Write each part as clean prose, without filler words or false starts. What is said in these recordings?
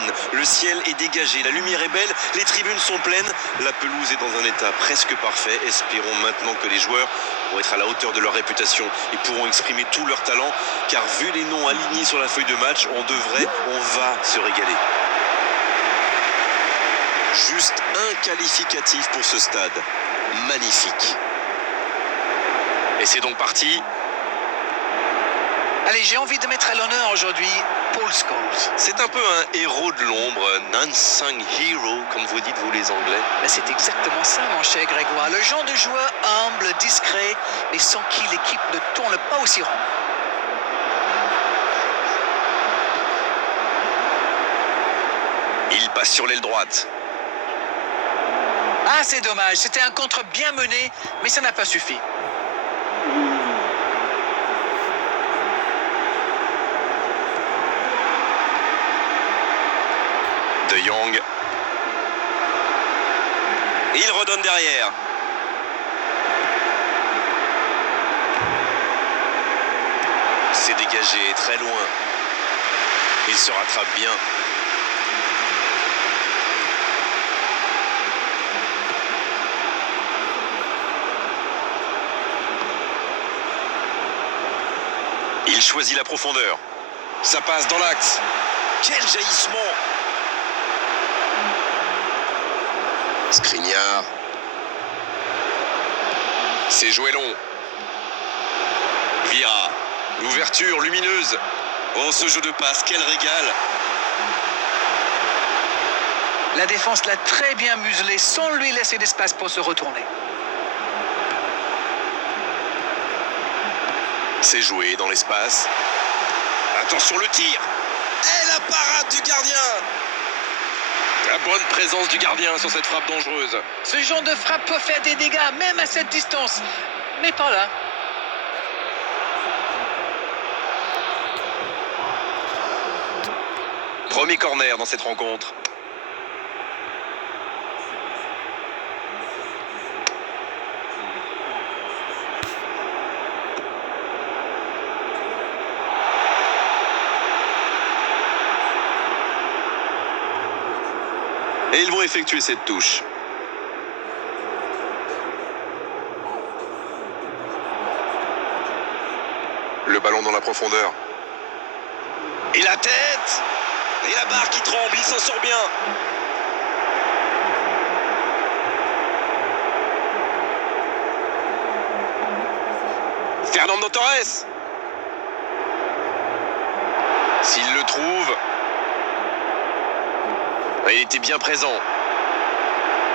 bonne, le ciel est dégagé, la lumière est belle, les tribunes sont pleines, la pelouse est dans un état presque parfait. Espérons maintenant que les joueurs vont être à la hauteur de leur réputation et pourront exprimer tout leur talent, car vu les noms alignés sur la feuille de match, on va se régaler. Juste un qualificatif pour ce stade. Magnifique. Et c'est donc parti. Allez, j'ai envie de mettre à l'honneur aujourd'hui Paul Scholes. C'est un peu un héros de l'ombre, un unsung hero, comme vous dites vous les Anglais. Mais c'est exactement ça, mon cher Grégoire. Le genre de joueur humble, discret, mais sans qui l'équipe ne tourne pas aussi rond. Il passe sur l'aile droite. Ah, c'est dommage. C'était un contre bien mené, mais ça n'a pas suffi. De Jong. Et il redonne derrière. C'est dégagé très loin. Il se rattrape bien. Il choisit la profondeur. Ça passe dans l'axe. Quel jaillissement! Skriniar. C'est joué long. Vira. L'ouverture lumineuse. Oh, ce jeu de passe, quel régal! La défense l'a très bien muselé sans lui laisser d'espace pour se retourner. C'est joué dans l'espace. Attention le tir! Et la parade du gardien! La bonne présence du gardien sur cette frappe dangereuse. Ce genre de frappe peut faire des dégâts, même à cette distance. Mais pas là. Premier corner dans cette rencontre. Et ils vont effectuer cette touche. Le ballon dans la profondeur. Et la tête! Et la barre qui tremble, il s'en sort bien. Fernando Torres. S'il le trouve. Il était bien présent.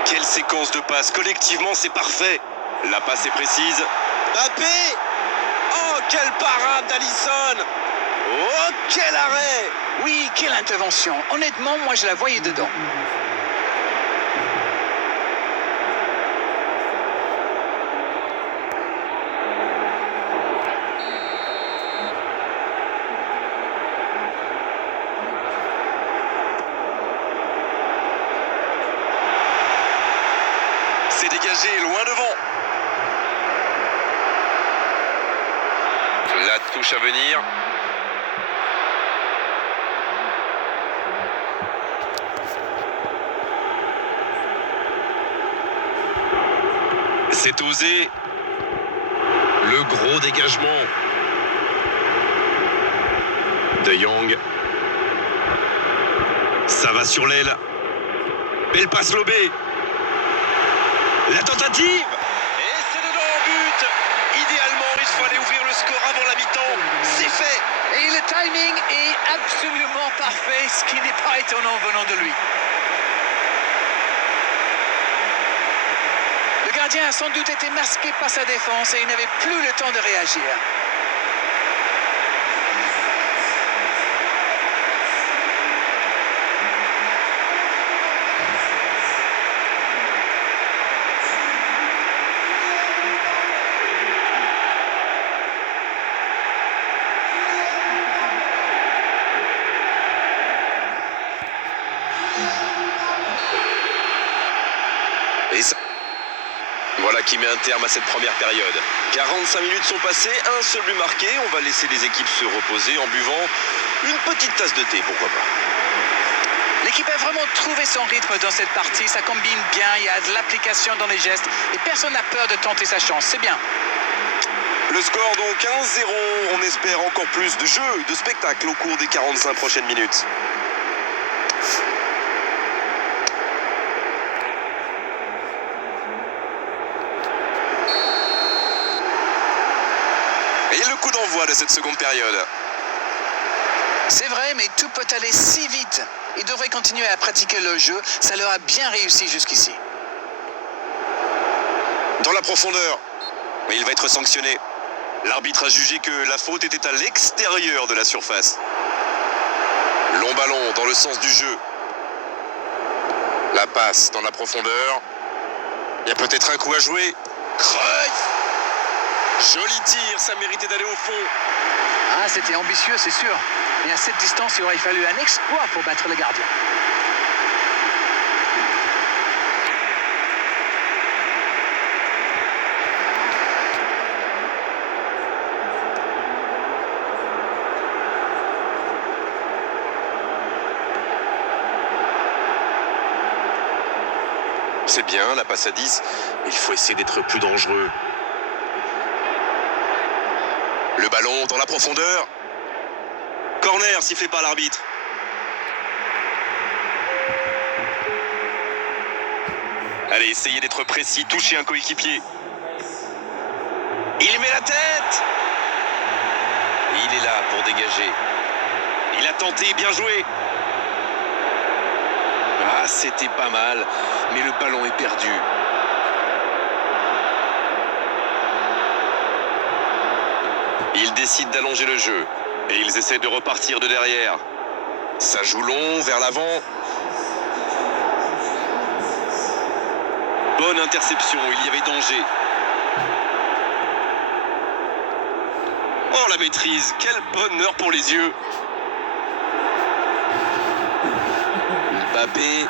Quelle séquence de passes. Collectivement, c'est parfait. La passe est précise. Mbappé! Oh, quelle parade d'Alisson! Oh, quel arrêt! Oui, quelle intervention. Honnêtement, moi, je la voyais dedans. C'est dégagé, loin devant. La touche à venir. C'est osé. Le gros dégagement. De Jong. Ça va sur l'aile. Belle passe lobée. La tentative. Et c'est dedans en but. Idéalement, il fallait ouvrir le score avant la mi-temps. C'est fait. Et le timing est absolument parfait, ce qui n'est pas étonnant venant de lui. Le gardien a sans doute été masqué par sa défense et il n'avait plus le temps de réagir. Et ça... Voilà qui met un terme à cette première période. 45 minutes sont passées, un seul but marqué. On va laisser les équipes se reposer en buvant une petite tasse de thé, pourquoi pas. L'équipe a vraiment trouvé son rythme dans cette partie. Ça combine bien, il y a de l'application dans les gestes et personne n'a peur de tenter sa chance. C'est bien. Le score donc 1-0. On espère encore plus de jeu, de spectacle au cours des 45 prochaines minutes. Et le coup d'envoi de cette seconde période. C'est vrai, mais tout peut aller si vite. Ils devraient continuer à pratiquer le jeu. Ça leur a bien réussi jusqu'ici. Dans la profondeur. Mais il va être sanctionné. L'arbitre a jugé que la faute était à l'extérieur de la surface. Long ballon dans le sens du jeu. La passe dans la profondeur. Il y a peut-être un coup à jouer. Cruyff. Joli tir, ça méritait d'aller au fond. Ah, c'était ambitieux, c'est sûr. Mais à cette distance, il aurait fallu un exploit pour battre le gardien. C'est bien, la passe à 10. Il faut essayer d'être plus dangereux. Le ballon dans la profondeur. Corner sifflé par l'arbitre. Allez, essayez d'être précis, touchez un coéquipier. Il met la tête. Et il est là pour dégager. Il a tenté, bien joué. Ah, c'était pas mal, mais le ballon est perdu. Ils décident d'allonger le jeu et ils essaient de repartir de derrière. Ça joue long, vers l'avant. Bonne interception, il y avait danger. Oh, la maîtrise, quel bonheur pour les yeux. Mbappé.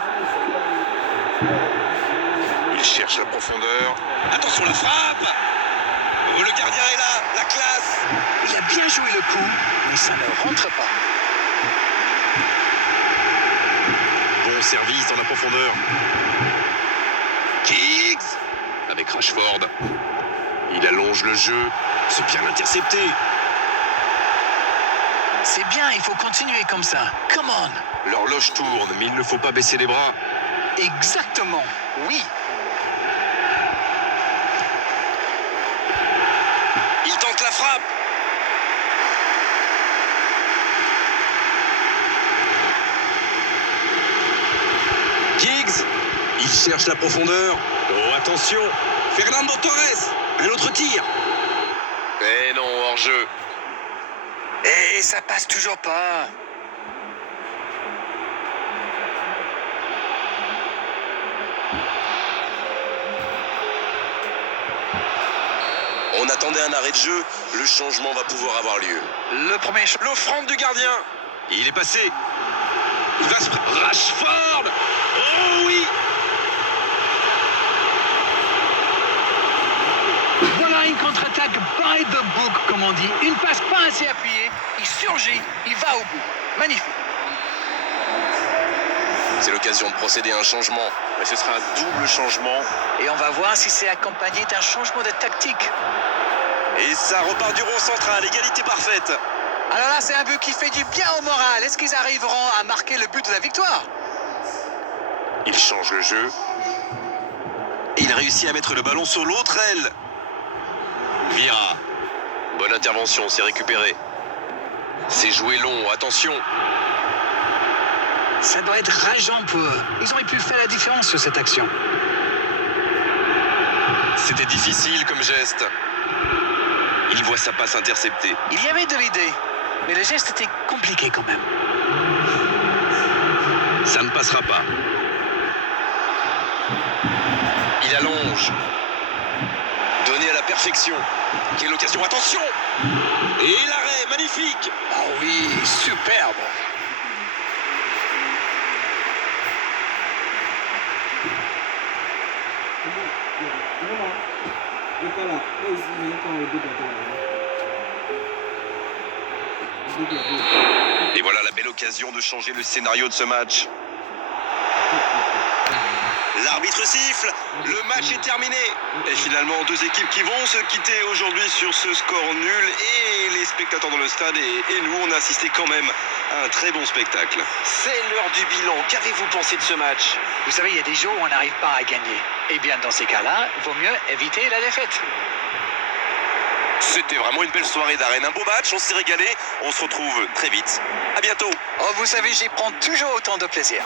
Il cherche la profondeur. Attention, la frappe. Le gardien est là, la classe. Il a bien joué le coup, mais ça ne rentre pas. Bon service dans la profondeur. Giggs avec Rashford. Il allonge le jeu. C'est bien intercepté. C'est bien, il faut continuer comme ça. Come on. L'horloge tourne, mais il ne faut pas baisser les bras. Exactement, oui. Il tente la frappe. Giggs. Il cherche la profondeur. Oh, attention. Fernando Torres. Un autre tir. Mais non, hors-jeu. Et ça passe toujours pas. On attendait un arrêt de jeu. Le changement va pouvoir avoir lieu. Le premier L'offrande du gardien. Il est passé. Il va se... Rashford. Oh oui. Voilà une contre-attaque by the book, comme on dit. Une passe pas assez appuyée. Il surgit, il va au bout. Magnifique. C'est l'occasion de procéder à un changement. Mais ce sera un double changement. Et on va voir si c'est accompagné d'un changement de tactique. Et ça repart du rond central. Égalité parfaite. Alors là, c'est un but qui fait du bien au moral. Est-ce qu'ils arriveront à marquer le but de la victoire? Il change le jeu. Et il réussit à mettre le ballon sur l'autre aile. Vira. Bonne intervention, c'est récupéré. C'est joué long, attention. Ça doit être rageant pour eux. Ils auraient pu faire la différence sur cette action. C'était difficile comme geste. Il voit sa passe interceptée. Il y avait de l'idée, mais le geste était compliqué quand même. Ça ne passera pas. Il allonge. Donné à la perfection. Quelle occasion, attention. Et l'arrêt, magnifique. Oh oui, superbe. Et voilà la belle occasion de changer le scénario de ce match. L'arbitre siffle, le match est terminé. Et finalement, deux équipes qui vont se quitter aujourd'hui sur ce score nul. Et les spectateurs dans le stade et nous, on a assisté quand même à un très bon spectacle. C'est l'heure du bilan. Qu'avez-vous pensé de ce match? Vous savez, il y a des jours où on n'arrive pas à gagner. Eh bien, dans ces cas-là, il vaut mieux éviter la défaite. C'était vraiment une belle soirée d'arène, un beau match, on s'est régalé. On se retrouve très vite. À bientôt. Oh, vous savez, j'y prends toujours autant de plaisir.